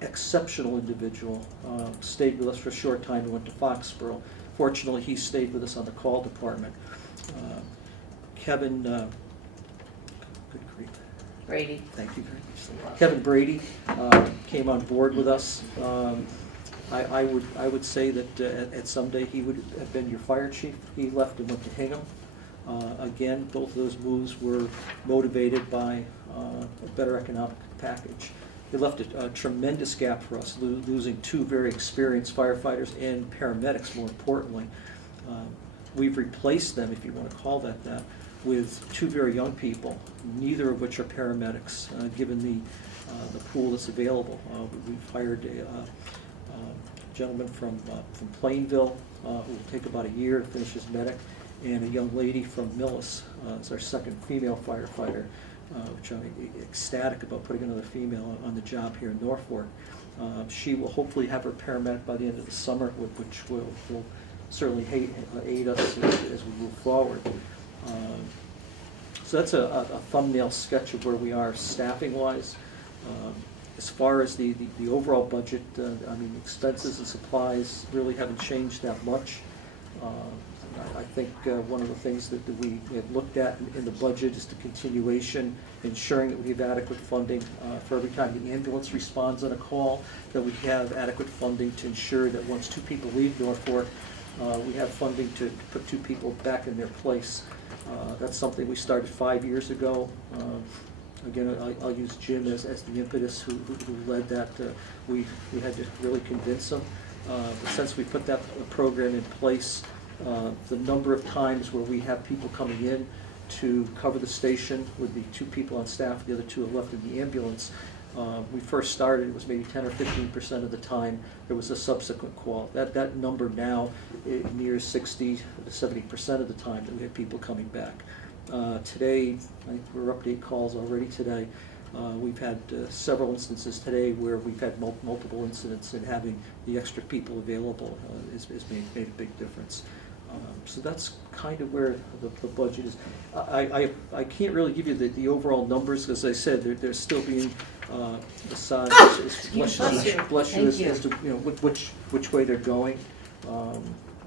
exceptional individual, stayed with us for a short time and went to Foxborough. Fortunately, he stayed with us on the call department. Kevin, good grief. Brady. Thank you very much. Kevin Brady came on board with us. I would say that at some day he would have been your fire chief. He left and went to Hingham. Again, both of those moves were motivated by a better economic package. It left a tremendous gap for us, losing 2 very experienced firefighters and paramedics, more importantly. We've replaced them, if you want to call that, with 2 very young people, neither of which are paramedics, given the pool that's available. We've hired a gentleman from Plainville who will take about a year to finish his medic, and a young lady from Millis is our second female firefighter, which I'm ecstatic about putting another female on the job here in Norfolk. She will hopefully have her paramedic by the end of the summer, which will certainly aid us as we move forward. So that's a thumbnail sketch of where we are staffing-wise. As far as the overall budget, I mean, expenses and supplies really haven't changed that much. I think one of the things that we have looked at in the budget is the continuation, ensuring that we have adequate funding for every time the ambulance responds on a call, that we have adequate funding to ensure that once 2 people leave Norfolk, we have funding to put 2 people back in their place. That's something we started 5 years ago. Again, I'll use Jim as the impetus who led that. We had to really convince him. But since we put that program in place, the number of times where we have people coming in to cover the station with the 2 people on staff, the other 2 are left in the ambulance. We first started, it was maybe 10 or 15% of the time there was a subsequent call. That number now nears 60 to 70% of the time that we have people coming back. Today, I think we're up to 8 calls already today. We've had several instances today where we've had multiple incidents, and having the extra people available has made a big difference. So that's kind of where the budget is. I can't really give you the overall numbers, because as I said, they're still being massaged bless you as to which way they're going.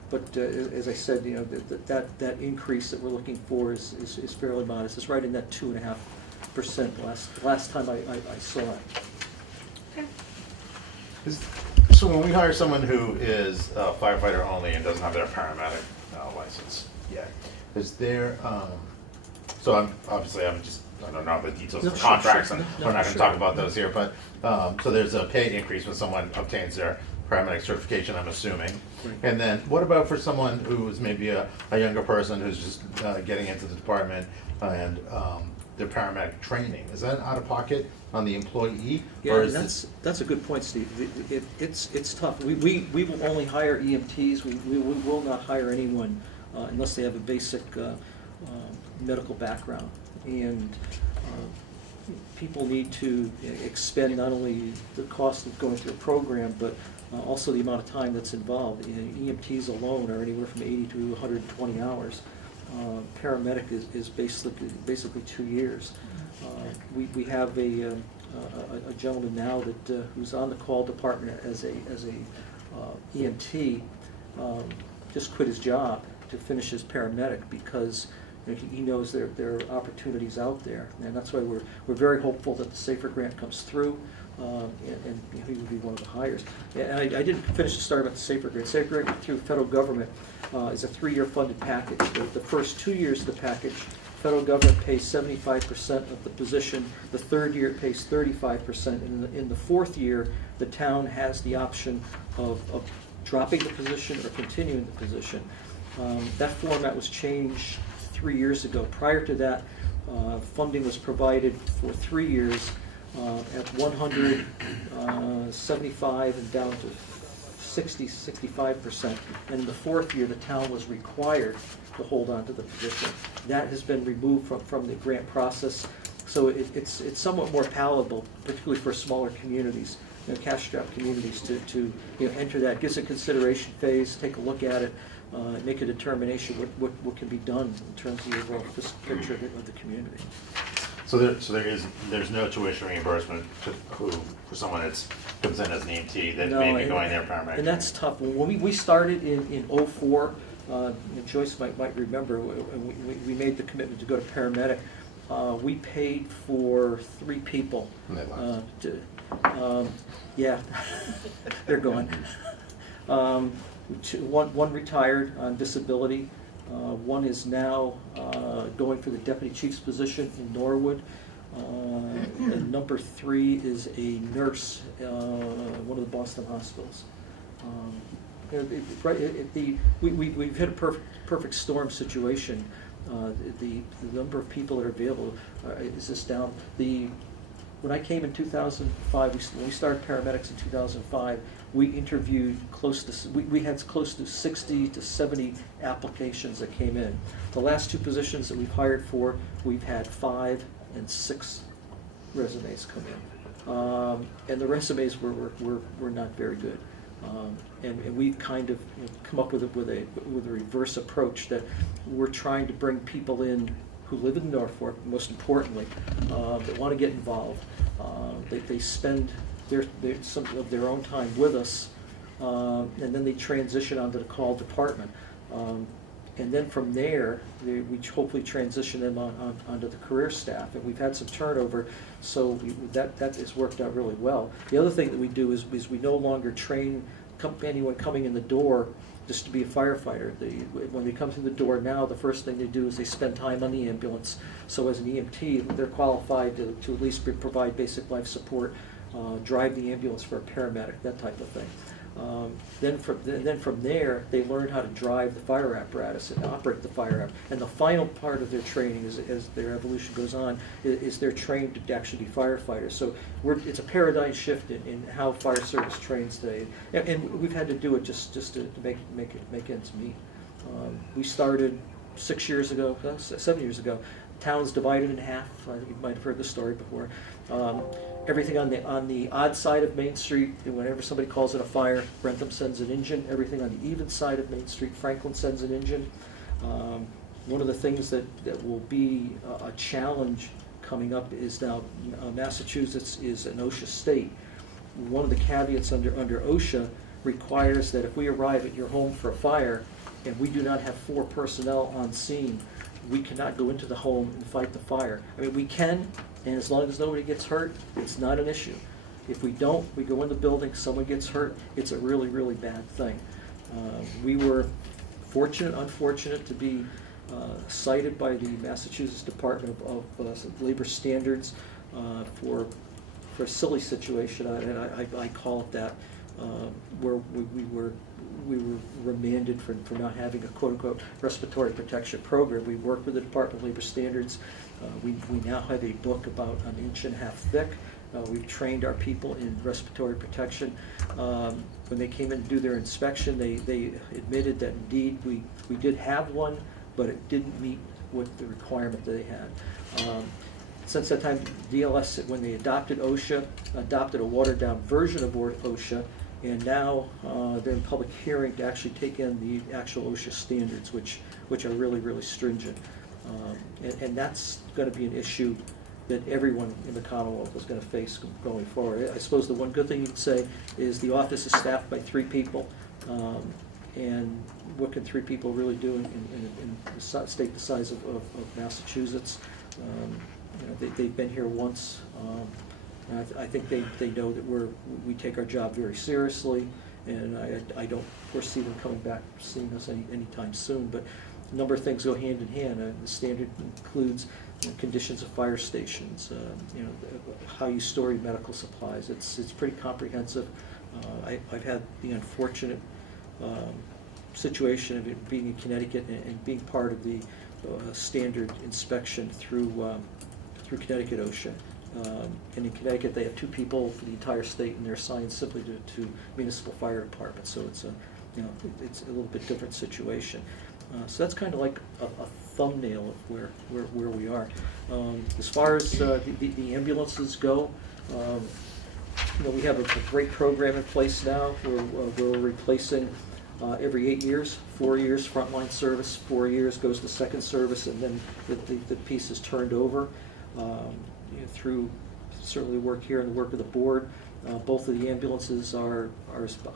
But as I said, that increase that we're looking for is fairly modest. It's right in that 2.5% last time I saw it. So when we hire someone who is a firefighter only and doesn't have their paramedic license yet, is there, so I'm I don't know the details of the contracts, and we're not going to talk about those here, but, so there's a pay increase when someone obtains their paramedic certification, I'm assuming. Right. And then what about for someone who is maybe a younger person who's just getting into the department, and the paramedic training. Is that out of pocket on the employee? Yeah, or and is that's a good point, Steve. It's tough. We will only hire EMTs. We will not hire anyone unless they have a basic medical background. And people need to expend not only the cost of going through a program, but also the amount of time that's involved. EMTs alone are anywhere from 80 to 120 hours. Paramedic is basically 2 years. We have a gentleman now that who's on the call department as a EMT, just quit his job to finish his paramedic because he knows there are opportunities out there, and that's why we're very hopeful that the SAFER grant comes through, and he would be one of the hires. And I didn't finish the story about the SAFER grant. SAFER grant through federal government is a 3-year funded package. The first 2 years of the package, federal government pays 75% of the position. The third year it pays 35%. And in the fourth year, the town has the option of dropping the position or continuing the position. That format was changed 3 years ago. Prior to that, funding was provided for 3 years at 100, 75, and down to 60, 65%. And in the fourth year, the town was required to hold on to the position. That has been removed from the grant process, so it's somewhat more palatable, particularly for smaller communities, cash-strapped communities, to enter that. Gives a consideration phase, take a look at it, make a determination what can be done in terms of the overall picture of the community. So there's no tuition reimbursement for someone that comes in as an EMT that may be going there paramedic. And that's tough. When we started in '04, Joyce might remember, we made the commitment to go to paramedic. We paid for 3 people. And they left. Yeah, they're gone. One retired on disability. One is now going for the deputy chief's position in Norwood. And number 3 is a nurse, one of the Boston hospitals. We've hit a perfect storm situation. The number of people that are available is just down. When I came in 2005, when we started paramedics in 2005, we interviewed we had close to 60 to 70 applications that came in. The last 2 positions that we've hired for, we've had 5 and 6 resumes come in, and the resumes were not very good. And we've kind of come up with a reverse approach that we're trying to bring people in who live in Norfolk, most importantly, that want to get involved. They spend some of their own time with us, and then they transition onto the call department. And then from there, we hopefully transition them onto the career staff. And we've had some turnover, so that has worked out really well. The other thing that we do is we no longer train anyone coming in the door just to be a firefighter. When they come through the door now, the first thing they do is they spend time on the ambulance. So as an EMT, they're qualified to at least provide basic life support, drive the ambulance for a paramedic, that type of thing. Then from there, they learn how to drive the fire apparatus and operate the fire apparatus. And the final part of their training, as their evolution goes on, is they're trained to actually be firefighters. So it's a paradigm shift in how fire service trains today. And we've had to do it just to make ends meet. We started 7 years ago. Town's divided in half. I think you might have heard the story before. Everything on the odd side of Main Street, whenever somebody calls in a fire, Rentham sends an engine. Everything on the even side of Main Street, Franklin sends an engine. One of the things that will be a challenge coming up is now Massachusetts is an OSHA state. One of the caveats under OSHA requires that if we arrive at your home for a fire and we do not have 4 personnel on scene, we cannot go into the home and fight the fire. I mean, we can, and as long as nobody gets hurt, it's not an issue. If we don't, we go in the building, someone gets hurt, it's a really, really bad thing. We were unfortunate to be cited by the Massachusetts Department of Labor Standards for a silly situation, and I call it that, where we were remanded for not having a quote-unquote respiratory protection program. We worked with the Department of Labor Standards. We now have a book about 1.5 inches thick. We've trained our people in respiratory protection. When they came in to do their inspection, they admitted that indeed we did have one, but it didn't meet what the requirement that they had. Since that time, DLS, when they adopted OSHA, adopted a watered-down version of OSHA, and now they're in public hearing to actually take in the actual OSHA standards, which are really, really stringent. And that's going to be an issue that everyone in the Commonwealth is going to face going forward. I suppose the one good thing you can say is the office is staffed by 3 people, and what can 3 people really do in a state the size of Massachusetts? They've been here once. And I think they know that we take our job very seriously, and I don't foresee them coming back seeing us anytime soon. But a number of things go hand in hand. The standard includes conditions of fire stations, how you store your medical supplies. It's pretty comprehensive. I've had the unfortunate situation of being in Connecticut and being part of the standard inspection through Connecticut OSHA. And in Connecticut, they have 2 people for the entire state, and they're assigned simply to municipal fire departments. So it's a little bit different situation. So that's kind of like a thumbnail of where we are. As far as the ambulances go, we have a great program in place now where we're replacing every 8 years, 4 years frontline service, 4 years goes to second service, and then the piece is turned over. Through certainly work here and the work of the board, both of the ambulances are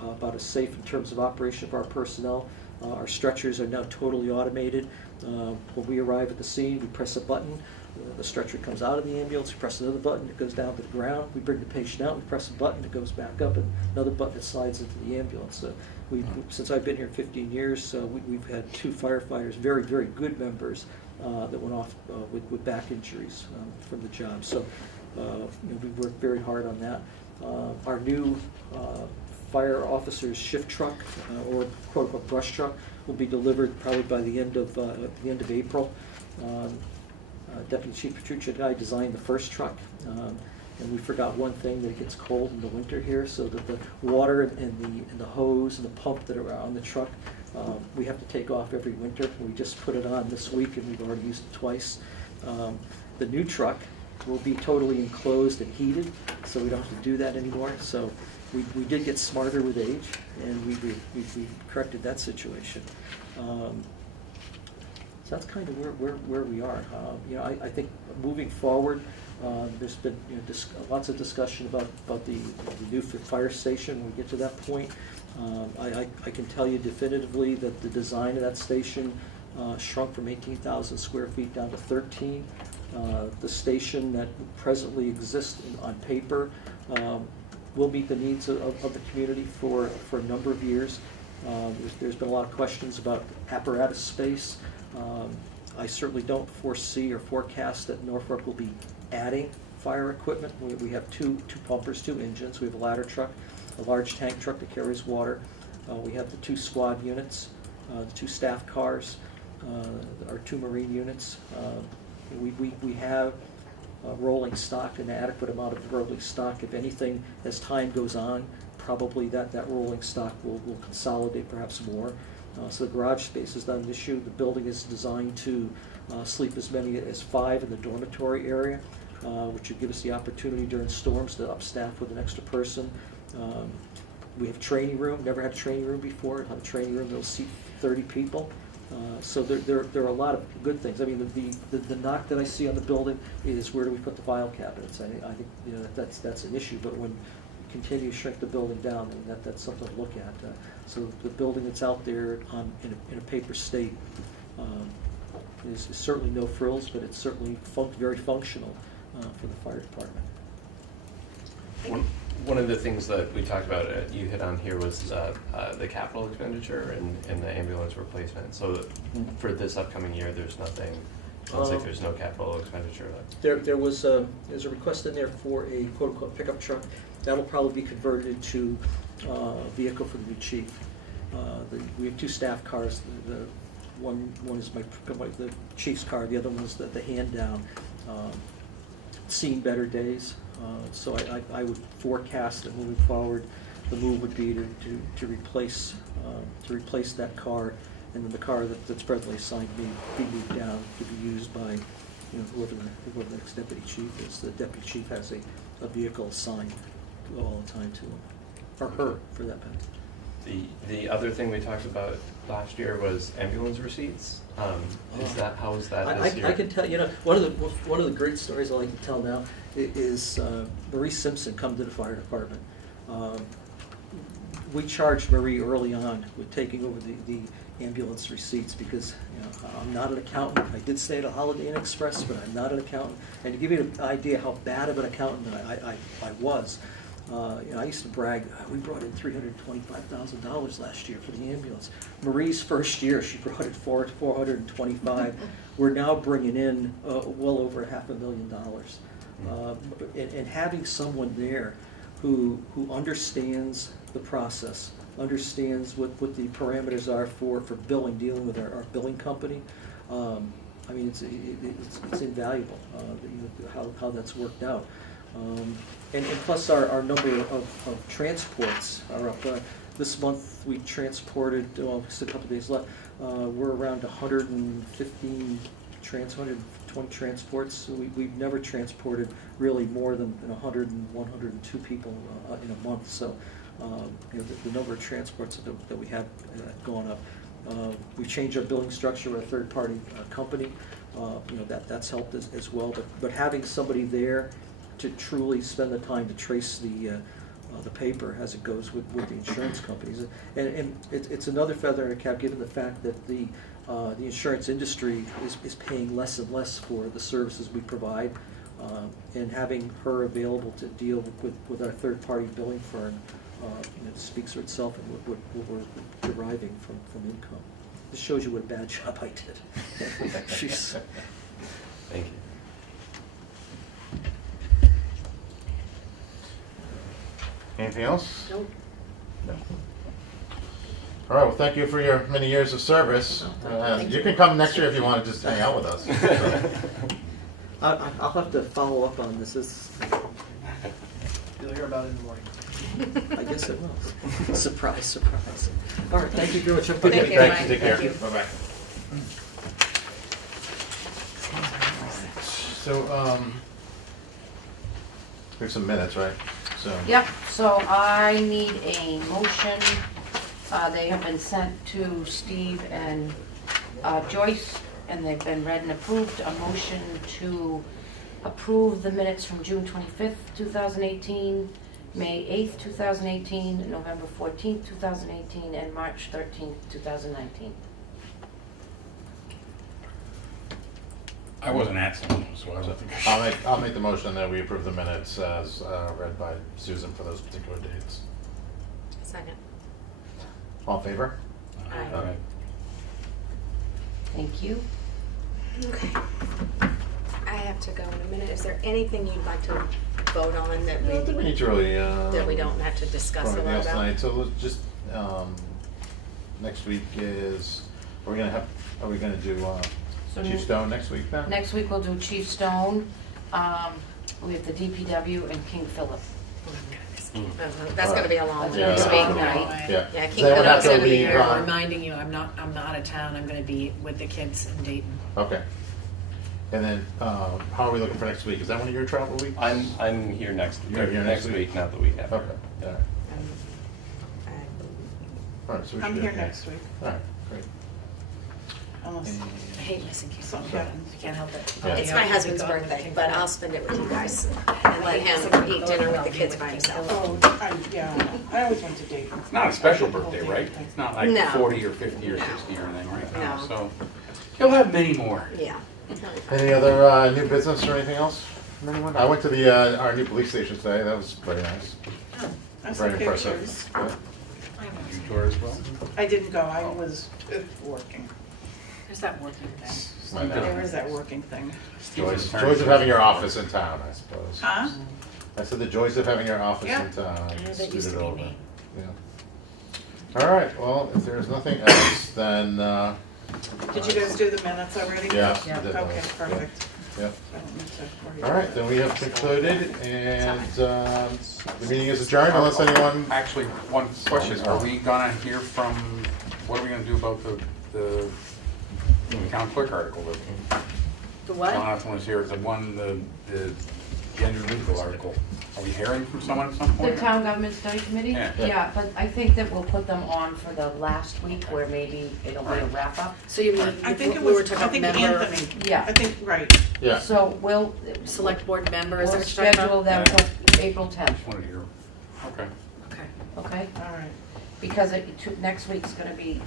about as safe in terms of operation of our personnel. Our stretchers are now totally automated. When we arrive at the scene, we press a button, the stretcher comes out of the ambulance, we press another button, it goes down to the ground, we bring the patient out, we press a button, it goes back up, and another button, it slides into the ambulance. Since I've been here 15 years, we've had 2 firefighters, very, very good members, that went off with back injuries from the job. So we worked very hard on that. Our new fire officer's shift truck, or quote-unquote brush truck, will be delivered probably by the end of April. Deputy Chief Petrucci and I designed the first truck, and we forgot one thing, that it gets cold in the winter here, so that the water and the hose and the pump that are on the truck, we have to take off every winter. We just put it on this week, and we've already used it twice. The new truck will be totally enclosed and heated, so we don't have to do that anymore. So we did get smarter with age, and we corrected that situation. So that's kind of where we are. I think moving forward, there's been lots of discussion about the new fire station when we get to that point. I can tell you definitively that the design of that station shrunk from 18,000 square feet down to 13. The station that presently exists on paper will meet the needs of the community for a number of years. There's been a lot of questions about apparatus space. I certainly don't foresee or forecast that Norfolk will be adding fire equipment. We have two pumpers, 2 engines. We have a ladder truck, a large tank truck that carries water. We have the 2 squad units, the 2 staff cars, our 2 marine units. We have rolling stock, an adequate amount of rolling stock. If anything, as time goes on, probably that rolling stock will consolidate perhaps more. So the garage space is not an issue. The building is designed to sleep as many as 5 in the dormitory area, which would give us the opportunity during storms to upstaff with an extra person. We have training room, never had a training room before. Have a training room that will seat 30 people. So there are a lot of good things. I mean, the knock that I see on the building is where do we put the file cabinets? I think that's an issue, but when you continue to shrink the building down, I mean, that's something to look at. So the building that's out there in a paper state is certainly no frills, but it's certainly very functional for the fire department. One of the things that we talked about, you hit on here, was the capital expenditure and the ambulance replacement. So for this upcoming year, there's nothing, looks like there's no capital expenditure left. There's a request in there for a quote-unquote pickup truck. That'll probably be converted to a vehicle for the new chief. We have 2 staff cars. The one is the chief's car, the other one is the hand-down. Seen better days, so I would forecast that moving forward, the move would be to replace that car, and then the car that's presently assigned be moved down to be used by whoever the next deputy chief is. The deputy chief has a vehicle assigned all the time to him, or her for that matter. The other thing we talked about last year was ambulance receipts. How is that this year? I can tell, one of the great stories I like to tell now is Marie Simpson come to the fire department. We charged Marie early on with taking over the ambulance receipts because I'm not an accountant. I did stay at a Holiday Inn Express, but I'm not an accountant. And to give you an idea how bad of an accountant I was, I used to brag, we brought in $325,000 last year for the ambulance. Marie's first year, she brought in $425,000. We're now bringing in well over $500,000. And having someone there who understands the process, understands what the parameters are for billing, dealing with our billing company. I mean, it's invaluable how that's worked out. And plus our number of transports are up. This month we transported, just a couple days left, we're around 120 transports. So we've never transported really more than 100 and 102 people in a month. So the number of transports that we have gone up. We changed our billing structure with a third-party company. That's helped as well. But having somebody there to truly spend the time to trace the paper as it goes with the insurance companies, and it's another feather in the cap given the fact that the insurance industry is paying less and less for the services we provide, and having her available to deal with our third-party billing firm speaks for itself and what we're deriving from income. This shows you what a bad job I did. She's. Thank you. Anything else? Nope. No. All right, well, thank you for your many years of service. You can come next year if you want to just hang out with us. I'll have to follow up on this. You'll hear about it in the morning. I guess it will. Surprise, surprise. All right, thank you very much. Have a good Thank day. you, Thank Mike. you, take care. Thank you. Bye-bye. So, we have some minutes, right? So. Yep, so I need a motion. They have been sent to Steve and Joyce, and they've been read and approved. A motion to approve the minutes from June 25th, 2018, May 8th, 2018, November 14th, 2018, and March 13th, 2019. I wasn't at some, so I don't think I should. I'll make the motion that we approve the minutes as read by Susan for those particular dates. Second. All in favor? Aye. Okay. Thank you. Okay. I have to go in a minute. Is there anything you'd like to vote on that I don't think we need to really. that we don't have to discuss a anything lot else about? tonight. So let's just next week is. Are we gonna do So Chief Stone next week then? Next week we'll do Chief Stone, we have the DPW, and King Philip. That's gonna be a long Yeah. week. Yeah. Yeah, Does King anyone Philip's have to gonna be leave, here. Reminding you, I'm out of town, I'm gonna be with the kids in Dayton. Okay. And then, how are we looking for next week? Is that one of your travel weeks? I'm here next You're here next next week? week, not the week after. Okay. All right. All right. So we I'm should here be- next week, All right. Great. unless I hate missing kids. something I happens. can't help it. Yeah. It's I'll my be out husband's with the birthday, King but Philip. I'll spend it with you guys and let him eat dinner with the kids by himself. Oh, yeah, I always went to Dayton. It's not a special birthday, right? It's not like No. 40 or 50 or 60 or anything right now, No. so you'll have many more. Yeah. Any other new business or anything else from anyone? I went to the our new police station today. That was very nice. I saw Very impressive. pictures. Yeah. You tour as well? I didn't go, I was working. There's that working thing. Went down. There was that working thing. Joys of having your office in town, I suppose. Huh? I said the joys of having your office Yeah. in town. Yeah, that used to Scooted be over. me. Yeah. All right, well, if there's nothing else, then, Did you guys do the minutes already? Yeah. Yeah. we did Okay, those. perfect. Yeah. I don't need to worry All right, about then it. we have concluded, and the meeting is adjourned unless anyone, Actually, one question, are we gonna hear from, what are we gonna do about the town clerk article? The what? Jonathan was here, the one, the gender neutral article. Are we hearing from someone at some The point? town government study committee? Yeah. Yeah, but I think that we'll put them on for the last week where maybe it'll be a wrap up. So you mean, I think it we were was, talking I about think member, Anthony, Yeah. I think, right. yeah. So we'll select board member, is that we'll what you're talking schedule about? them for April 10th, Just wanted to hear, okay. Okay. okay? All right. Because next week's gonna be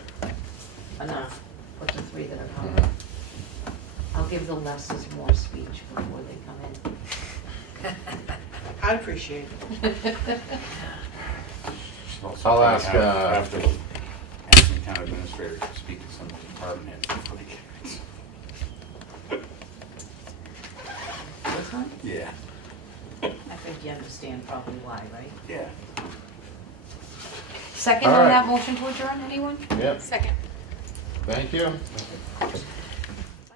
enough with the three that are coming. Mhm. I'll give the lesses more speech before they come I'd appreciate it. in. Should also I'll probably ask, have to ask the town administrator to speak to some department heads before they get This one? Yeah, I think you understand probably why, right? yeah. Second All on right. that motion to adjourn, anyone? Yeah, Second. thank you.